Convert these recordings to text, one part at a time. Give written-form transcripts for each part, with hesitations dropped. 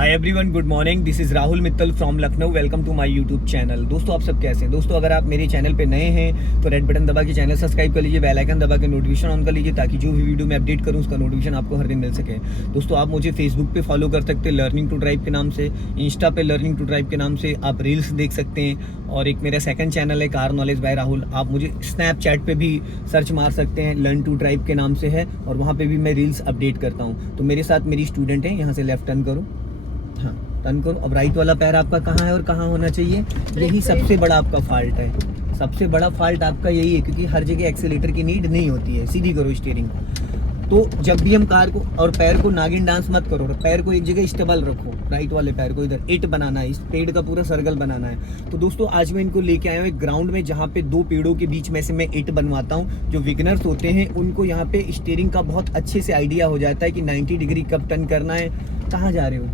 Hi everyone, good morning. This is Rahul Mittal from Lucknow. Welcome to my YouTube channel. दोस्तों, आप सब कैसे हैं? दोस्तों, अगर आप मेरे चैनल पे नए हैं तो रेड बटन दबा के चैनल सब्सक्राइब कर लीजिए, बेल आइकन दबा के नोटिफिकेशन ऑन कर लीजिए ताकि जो भी वीडियो मैं अपडेट करूँ उसका नोटिफिकेशन आपको हर दिन मिल सके। दोस्तों, आप मुझे फेसबुक पे फॉलो कर सकते हैं लर्निंग टू ड्राइव के नाम से, इंस्टा पे लर्निंग टू ड्राइव के नाम से आप रील्स देख सकते हैं, और एक मेरा सेकंड चैनल है कार नॉलेज बाय राहुल। आप मुझे स्नैपचैट पे भी सर्च मार सकते हैं, लर्न टू ड्राइव के नाम से है, और वहाँ पे भी मैं रील्स अपडेट करता हूँ। तो मेरे साथ मेरी स्टूडेंट है, यहाँ से लेफ्ट टर्न करो, हाँ टर्न करो। अब राइट वाला पैर आपका कहाँ है और कहाँ होना चाहिए? यही सबसे बड़ा आपका फॉल्ट है। सबसे बड़ा फॉल्ट आपका यही है, क्योंकि हर जगह एक्सीलेटर की नीड नहीं होती है। सीधी करो स्टीयरिंग। तो जब भी हम कार को और पैर को नागिन डांस मत करो, पैर को एक जगह स्टेबल रखो। राइट वाले पैर को इधर इट बनाना है, इस पेड़ का पूरा सर्कल बनाना है। तो दोस्तों, आज मैं इनको लेके आया हूँ एक ग्राउंड में, जहाँ पे दो पेड़ों के बीच में से मैं इट बनवाता हूँ। जो बिगिनर्स होते हैं उनको यहाँ पे स्टीयरिंग का बहुत अच्छे से आइडिया हो जाता है कि 90 डिग्री कब टर्न करना है। कहाँ जा रहे हो?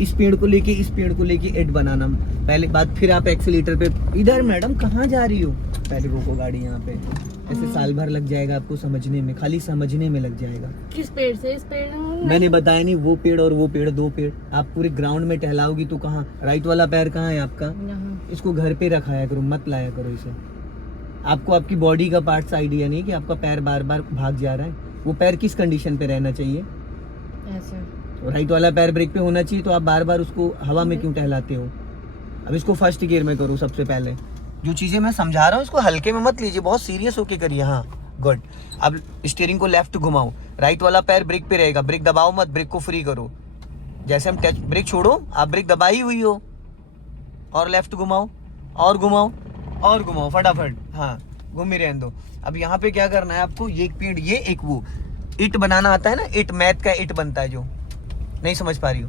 इस पेड़ को लेके इस पेड़ को लेके एड बनाना पहले बात, फिर आप एक्सीलेटर पे। इधर मैडम कहाँ जा रही हो? पहले रोको गाड़ी यहाँ पे। ऐसे साल भर लग जाएगा आपको समझने में, खाली समझने में लग जाएगा। किस पेड़ से? इस पेड़ मैंने बताया नहीं, वो पेड़ और वो पेड़, दो पेड़। आप पूरे ग्राउंड में टहलाओगी तो कहाँ? राइट वाला पैर कहाँ है आपका? इसको घर पे रखाया करो, मत लाया करो इसे। आपको आपकी बॉडी का पार्ट्स आइडिया नहीं कि आपका पैर बार बार भाग जा रहा है। वो पैर किस कंडीशन पे रहना चाहिए? ऐसे। राइट वाला पैर ब्रेक पे होना चाहिए, तो आप बार बार उसको हवा में क्यों टहलाते हो? अब इसको फर्स्ट गियर में करो सबसे पहले। जो चीजें मैं समझा रहा हूँ इसको हल्के में मत लीजिए, बहुत सीरियस होके करिए। हाँ गुड। अब स्टीयरिंग को लेफ्ट घुमाओ, राइट वाला पैर ब्रेक पे रहेगा, ब्रेक दबाओ मत, ब्रेक को फ्री करो। जैसे हम टच ब्रेक छोड़ो, आप ब्रेक दबाई हुई हो, और लेफ्ट घुमाओ और घुमाओ और घुमाओ फटाफट। हाँ घूम ही रहने दो। अब यहाँ पे क्या करना है आपको? ये एक पेड़, ये एक वो इट बनाना आता है ना, इट मैथ का इट बनता है। जो नहीं समझ पा रही हो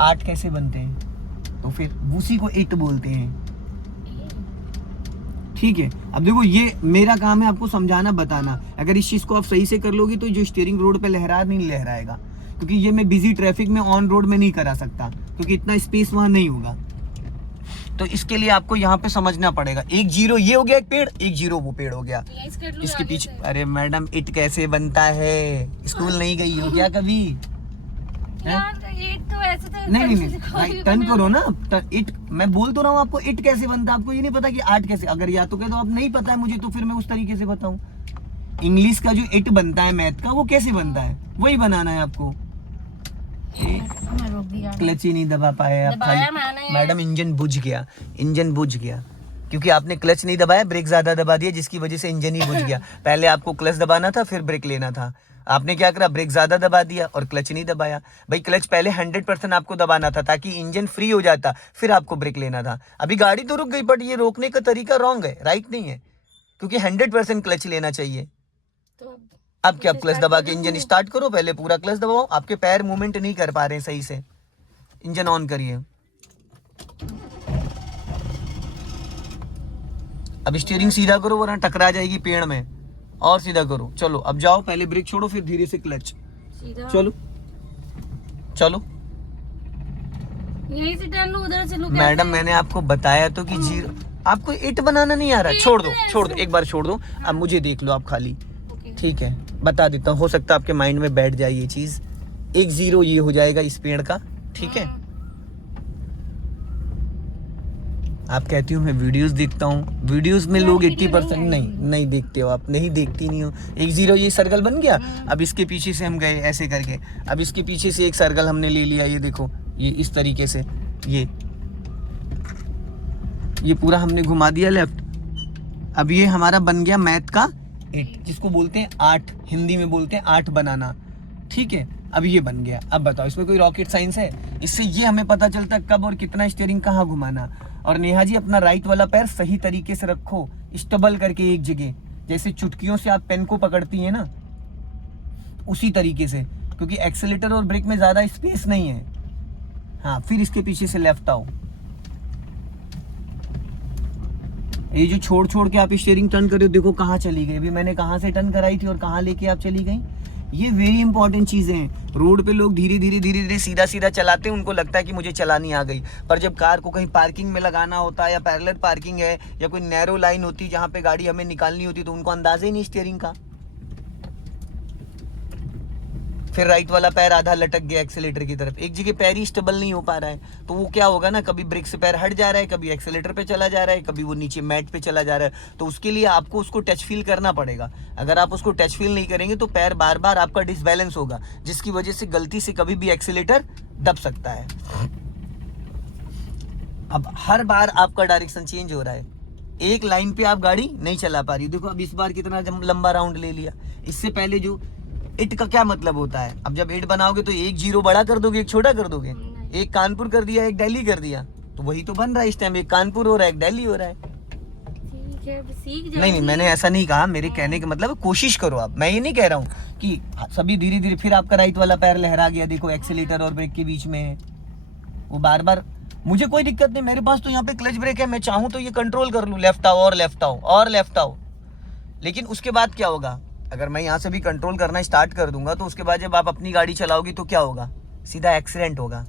आर्ट कैसे बनते हैं, तो फिर उसी को इट बोलते हैं। ठीक है, अब देखो ये मेरा काम है आपको समझाना, बताना। अगर इस चीज को आप सही से कर लोगी तो जो स्टीयरिंग रोड पे लहरा नहीं लहराएगा, क्योंकि ये मैं बिजी ट्रैफिक में ऑन रोड में नहीं करा सकता, क्योंकि इतना स्पेस वहां नहीं होगा। तो इसके लिए आपको यहाँ पे समझना पड़ेगा। 1 0 ये हो गया एक पेड़, 1 0 वो पेड़ हो गया। इसके पीछे अरे मैडम इट कैसे बनता है? स्कूल नहीं गई हो क्या कभी? नहीं टर्न करो ना। इट मैं बोल तो रहा हूँ आपको, इट कैसे बनता है। आपको ये नहीं पता कि आर्ट कैसे? अगर या तो कह दो आप नहीं पता है मुझे, तो फिर मैं उस तरीके से बताऊं। इंग्लिश का जो इट बनता है मैथ का, वो कैसे बनता है, वही बनाना है आपको। क्लच ही नहीं दबा पाए आप खाली। मैडम इंजन बुझ गया, इंजन बुझ गया, क्योंकि आपने क्लच नहीं दबाया, ब्रेक ज्यादा दबा दिया, जिसकी वजह से इंजन ही बुझ गया। पहले आपको क्लच दबाना था, फिर ब्रेक लेना था। आपने क्या करा? ब्रेक ज्यादा दबा दिया और क्लच नहीं दबाया। भाई क्लच पहले 100% आपको दबाना था ताकि इंजन फ्री हो जाता, फिर आपको ब्रेक लेना था। अभी गाड़ी तो रुक गई, बट ये रोकने का तरीका रॉन्ग है, राइट नहीं है, क्योंकि 100% क्लच लेना चाहिए। तो अब क्या? क्लच दबा के इंजन स्टार्ट करो, पहले पूरा क्लच दबाओ। आपके पैर मूवमेंट नहीं कर पा रहे हैं सही से, इंजन ऑन करिए। अब स्टीयरिंग सीधा करो वरना टकरा जाएगी पेड़ में, और सीधा करो। चलो अब जाओ, पहले ब्रेक छोड़ो फिर धीरे से क्लच। चलो चलो, यहीं से टर्न लो, उधर से लो। मैडम मैंने आपको बताया तो कि जीरो, आपको इट बनाना नहीं आ रहा। छोड़ दो छोड़ दो, एक बार छोड़ दो। अब मुझे देख लो आप खाली, ठीक है? बता देता हूँ, हो सकता है आपके माइंड में बैठ जाए ये चीज। 1 0 ये हो जाएगा इस पेड़ का, ठीक है? आप कहती हो मैं वीडियोस देखता हूँ, वीडियोस में लोग 80% नहीं देखते हो आप, नहीं देखती नहीं हो। 1 0 ये सर्कल बन गया। अब इसके पीछे से हम गए ऐसे करके, अब इसके पीछे से एक सर्कल हमने ले लिया, ये देखो, ये इस तरीके से, ये पूरा हमने घुमा दिया लेफ्ट। अब ये हमारा बन गया मैथ का इट, जिसको बोलते हैं आर्ट, हिंदी में बोलते हैं आर्ट बनाना, ठीक है? अब ये बन गया। अब बताओ इसमें कोई रॉकेट साइंस है? इससे ये हमें पता चलता है कब और कितना स्टीयरिंग कहाँ घुमाना। और नेहा जी, अपना राइट वाला पैर सही तरीके से रखो, स्टेबल करके एक जगह, जैसे चुटकियों से आप पेन को पकड़ती है ना, उसी तरीके से, क्योंकि एक्सीलेटर और ब्रेक में ज्यादा स्पेस नहीं है। हाँ, फिर इसके पीछे से लेफ्ट आओ। ये जो छोड़ छोड़ के आप स्टीयरिंग टर्न कर रहे हो, देखो कहाँ चली गई। अभी मैंने कहाँ से टर्न कराई थी और कहाँ लेके आप चली गई। ये वेरी इंपॉर्टेंट चीजें हैं। रोड पे लोग धीरे धीरे सीधा सीधा चलाते हैं, उनको लगता है कि मुझे चलानी आ गई, पर जब कार को कहीं पार्किंग में लगाना होता है, या पैरेलल पार्किंग है, या कोई नैरो लाइन होती है जहाँ पे गाड़ी हमें निकालनी होती है, तो उनको अंदाजा ही नहीं स्टीयरिंग का। फिर राइट वाला पैर आधा लटक गया एक्सेलेटर की तरफ, एक जगह पैर ही स्टेबल नहीं हो पा रहा है, तो वो क्या होगा ना, कभी ब्रेक से पैर हट जा रहा है, कभी एक्सेलेटर पे चला जा रहा है, कभी वो नीचे मैट पे चला जा रहा है। तो उसके लिए आपको उसको टच फील करना पड़ेगा। अगर आप उसको टच फील नहीं करेंगे तो पैर बार बार आपका डिसबैलेंस होगा, जिसकी वजह से गलती से कभी भी एक्सेलेटर दब सकता है। अब हर बार आपका डायरेक्शन चेंज हो रहा है, एक लाइन पे आप गाड़ी नहीं चला पा रही। देखो अब इस बार कितना लंबा राउंड ले लिया। इससे पहले जो इट का क्या मतलब होता है, अब जब इट बनाओगे तो एक जीरो बड़ा कर दोगे, एक छोटा कर दोगे, एक कानपुर कर दिया, एक दिल्ली कर दिया, तो वही तो बन रहा है इस टाइम, एक कानपुर हो रहा है, एक दिल्ली हो रहा है। ठीक है, अब सीख नहीं, मैंने ऐसा नहीं कहा, मेरे कहने का मतलब कोशिश करो आप, मैं ये नहीं कह रहा हूँ कि सभी धीरे धीरे। फिर आपका राइट वाला पैर लहरा गया, देखो एक्सीलेटर और ब्रेक के बीच में है, वो बार बार। मुझे कोई दिक्कत नहीं, मेरे पास तो यहाँ पे क्लच ब्रेक है, मैं चाहूँ तो ये कंट्रोल कर लूँ, लेफ्ट आओ और लेफ्ट आओ और लेफ्ट आओ। लेकिन उसके बाद क्या होगा, अगर मैं यहाँ से भी कंट्रोल करना स्टार्ट कर दूंगा तो उसके बाद जब आप अपनी गाड़ी चलाओगी तो क्या होगा, सीधा एक्सीडेंट होगा,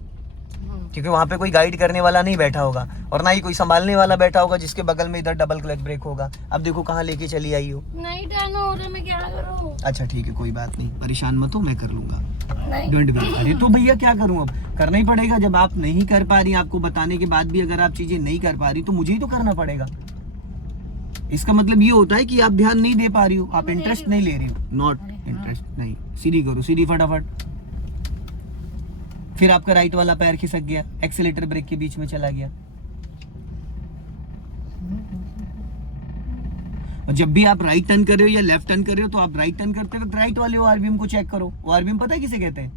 क्योंकि वहाँ पे कोई गाइड करने वाला नहीं बैठा होगा और ना ही कोई संभालने वाला बैठा होगा जिसके बगल में इधर डबल क्लच ब्रेक होगा। अब देखो कहाँ लेके चली आई हो। नहीं टर्न हो रहा, मैं क्या करूँ? अच्छा ठीक है, कोई बात नहीं, परेशान मत हो, मैं कर लूंगा। नहीं। Don't worry. अरे तो भैया क्या करूँ, अब करना ही पड़ेगा। जब आप नहीं कर पा रही, आपको बताने के बाद भी अगर आप चीजें नहीं कर पा रही तो मुझे ही तो करना पड़ेगा। इसका मतलब ये होता है कि आप ध्यान नहीं दे पा रही हो, आप इंटरेस्ट नहीं ले रही हो। नॉट इंटरेस्ट, नहीं, सीधी करो, सीधी फटाफट। फिर आपका राइट वाला पैर खिसक गया, एक्सीलेटर ब्रेक के बीच में चला गया। और जब भी आप राइट टर्न कर रहे हो या लेफ्ट टर्न कर रहे हो तो आप राइट टर्न करते वक्त राइट वाले ओआरवीएम को चेक करो। ओआरवीएम पता है किसे कहते हैं?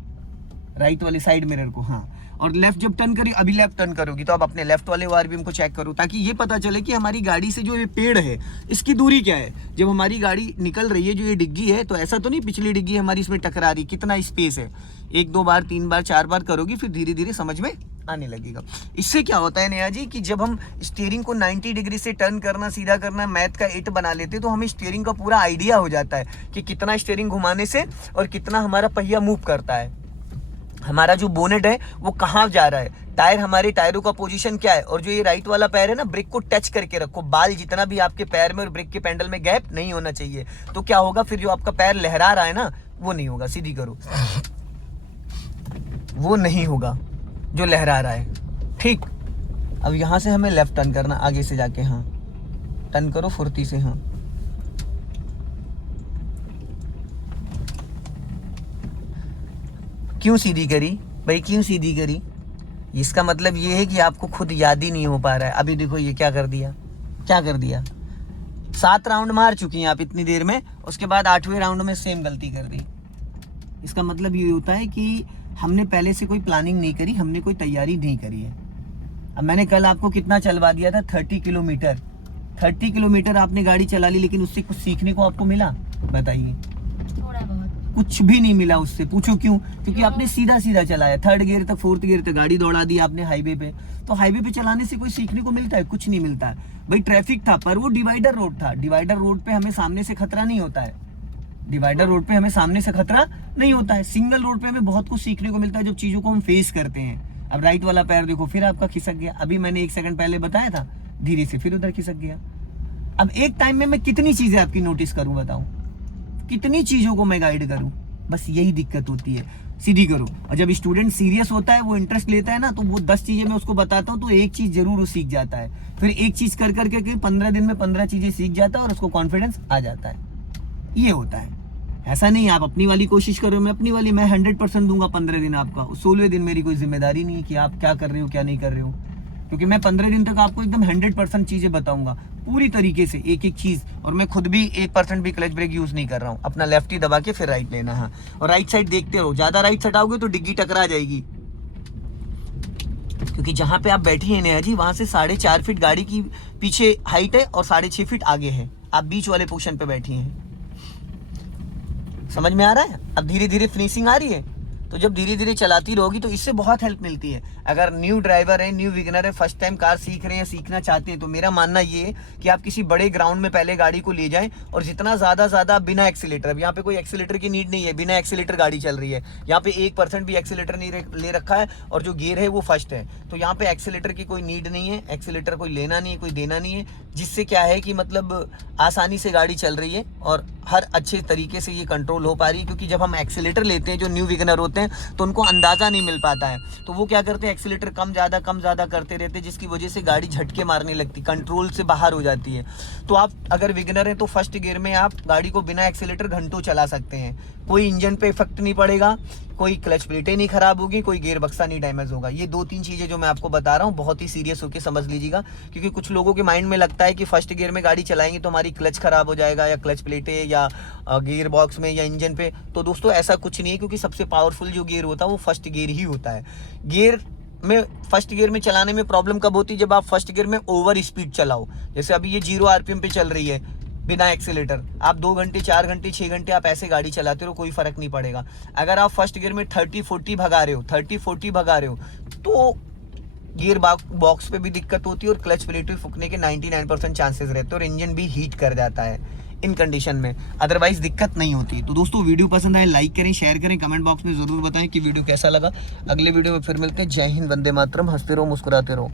राइट वाले साइड मिरर को, हाँ। और लेफ्ट जब टर्न करी, अभी लेफ्ट टर्न करोगी तो आप अपने लेफ्ट वाले ओआरवीएम को चेक करो, ताकि ये पता चले कि हमारी गाड़ी से जो ये पेड़ है इसकी दूरी क्या है। जब हमारी गाड़ी निकल रही है, जो ये डिग्गी है, तो ऐसा तो नहीं पिछली डिग्गी हमारी इसमें टकरा रही, कितना स्पेस है। 1 2 बार 3 बार 4 बार करोगी, फिर धीरे धीरे समझ में आने लगेगा। इससे क्या होता है नेहा जी, कि जब हम स्टीयरिंग को 90 डिग्री से टर्न करना, सीधा करना, मैथ का 8 बना लेते तो हमें स्टीयरिंग का पूरा आइडिया हो जाता है कि कितना स्टीयरिंग घुमाने से और कितना हमारा पहिया मूव करता है, हमारा जो बोनेट है वो कहाँ जा रहा है, टायर, हमारे टायरों का पोजीशन क्या है। और जो ये राइट वाला पैर है ना, ब्रेक को टच करके रखो, बाल जितना भी आपके पैर में और ब्रेक के पैडल में गैप नहीं होना चाहिए। तो क्या होगा, फिर जो आपका पैर लहरा रहा है ना, वो नहीं होगा। सीधी करो, वो नहीं होगा जो लहरा रहा है। ठीक, अब यहां से हमें लेफ्ट टर्न करना, आगे से जाके, हाँ टर्न करो फुर्ती से, हाँ। क्यों सीधी करी भाई, क्यों सीधी करी? इसका मतलब ये है कि आपको खुद याद ही नहीं हो पा रहा है। अभी देखो ये क्या कर दिया, क्या कर दिया। 7 राउंड मार चुकी हैं आप इतनी देर में, उसके बाद 8वें राउंड में सेम गलती कर दी। इसका मतलब ये होता है कि हमने पहले से कोई प्लानिंग नहीं करी, हमने कोई तैयारी नहीं करी है। अब मैंने कल आपको कितना चलवा दिया था, 30 किलोमीटर। 30 किलोमीटर आपने गाड़ी चला ली, लेकिन उससे कुछ सीखने को आपको मिला? बताइए। थोड़ा बहुत। कुछ भी नहीं मिला उससे। पूछो क्यों? क्योंकि आपने सीधा सीधा चलाया, 3rd गियर तक 4th गियर तक गाड़ी दौड़ा दी आपने हाईवे पे। तो हाईवे पे चलाने से कोई सीखने को मिलता है? कुछ नहीं मिलता है भाई। ट्रैफिक था पर वो डिवाइडर रोड था, डिवाइडर रोड पे हमें सामने से खतरा नहीं होता है, डिवाइडर रोड पे हमें सामने से खतरा नहीं होता है। सिंगल रोड पे हमें बहुत कुछ सीखने को मिलता है जब चीजों को हम फेस करते हैं। अब राइट वाला पैर देखो, फिर आपका खिसक गया। अभी मैंने 1 सेकंड पहले बताया था, धीरे से फिर उधर खिसक गया। अब एक टाइम में मैं कितनी चीजें आपकी नोटिस करूं, बताऊं? कितनी चीजों को मैं गाइड करूं? बस यही दिक्कत होती है। सीधी करो। और जब स्टूडेंट सीरियस होता है, वो इंटरेस्ट लेता है ना, तो वो 10 चीजें मैं उसको बताता हूँ तो एक चीज जरूर वो सीख जाता है। फिर एक चीज कर करके 15 दिन में 15 चीजें सीख जाता है और उसको कॉन्फिडेंस आ जाता है। ये होता है। ऐसा नहीं आप अपनी वाली कोशिश करो, मैं अपनी वाली, मैं 100% दूंगा 15 दिन आपका। 16वें दिन मेरी कोई जिम्मेदारी नहीं है कि आप क्या कर रहे हो क्या नहीं कर रहे हो, क्योंकि मैं 15 दिन तक आपको एकदम 100% चीजें बताऊंगा पूरी तरीके से, एक एक चीज। और मैं खुद भी 1% भी क्लच ब्रेक यूज नहीं कर रहा हूँ। अपना लेफ्ट ही दबा के फिर राइट लेना है। और राइट साइड देखते रहो, ज्यादा राइट सटाओगे तो डिग्गी टकरा जाएगी, क्योंकि जहां पे आप बैठी है नेहा जी, वहां से 4.5 फीट गाड़ी की पीछे हाइट है और 6.5 फीट आगे है। आप बीच वाले पोर्शन पे बैठी हैं। समझ में आ रहा है? अब धीरे धीरे फिनिशिंग आ रही है, तो जब धीरे धीरे चलाती रहोगी तो इससे बहुत हेल्प मिलती है। अगर न्यू ड्राइवर है, न्यू विगनर है, फर्स्ट टाइम कार सीख रहे हैं, सीखना चाहते हैं, तो मेरा मानना ये है कि आप किसी बड़े ग्राउंड में पहले गाड़ी को ले जाएं और जितना ज़्यादा बिना एक्सीलेटर, अब यहाँ पे कोई एक्सीलेटर की नीड नहीं है, बिना एक्सीलेटर गाड़ी चल रही है, यहाँ पे 1% भी एक्सीलेटर नहीं ले रखा है और जो गियर है वो फर्स्ट है, तो यहाँ पे एक्सीलेटर की कोई नीड नहीं है, एक्सीलेटर कोई लेना नहीं है, कोई देना नहीं है, जिससे क्या है कि मतलब आसानी से गाड़ी चल रही है और हर अच्छे तरीके से ये कंट्रोल हो पा रही है। क्योंकि जब हम एक्सीलेटर लेते हैं, जो न्यू विगनर होते हैं, तो उनको अंदाज़ा नहीं मिल पाता है, तो वो क्या करते हैं, एक्सीलेटर कम ज़्यादा करते रहते हैं, जिसकी वजह से गाड़ी झटके मारने लगती, कंट्रोल से बाहर हो जाती है। तो आप अगर विगनर हैं तो फर्स्ट गियर में आप गाड़ी को बिना एक्सीलेटर घंटों चला सकते हैं, कोई इंजन पे इफेक्ट नहीं पड़ेगा, कोई क्लच प्लेटें नहीं खराब होगी, कोई गियर बक्सा नहीं डैमेज होगा। ये 2-3 चीज़ें जो मैं आपको बता रहा हूँ, बहुत ही सीरियस होकर समझ लीजिएगा, क्योंकि कुछ लोगों के माइंड में लगता है कि फर्स्ट गियर में गाड़ी चलाएंगे तो हमारी क्लच खराब हो जाएगा, या क्लच प्लेटें, या गियर बॉक्स में, या इंजन पे। तो दोस्तों ऐसा कुछ नहीं है, क्योंकि सबसे पावरफुल जो गियर होता है वो फर्स्ट गियर ही होता है। फर्स्ट गियर में चलाने में प्रॉब्लम कब होती है, जब आप फर्स्ट गियर में ओवर स्पीड चलाओ। जैसे अभी ये 0 RPM पे चल रही है बिना एक्सीलेटर, आप 2 घंटे 4 घंटे 6 घंटे आप ऐसे गाड़ी चलाते रहो, कोई फर्क नहीं पड़ेगा। अगर आप फर्स्ट गियर में 30-40 भगा रहे हो तो गियर बॉक्स पे भी दिक्कत होती है और क्लच प्लेट भी फूकने के 99% चांसेस रहते हैं और इंजन भी हीट कर जाता है इन कंडीशन में, अदरवाइज दिक्कत नहीं होती। तो दोस्तों वीडियो पसंद आए लाइक करें, शेयर करें, कमेंट बॉक्स में ज़रूर बताएं कि वीडियो कैसा लगा। अगले वीडियो में फिर मिलते हैं। जय हिंद, वंदे मातरम, हंसते रहो, मुस्कुराते रहो।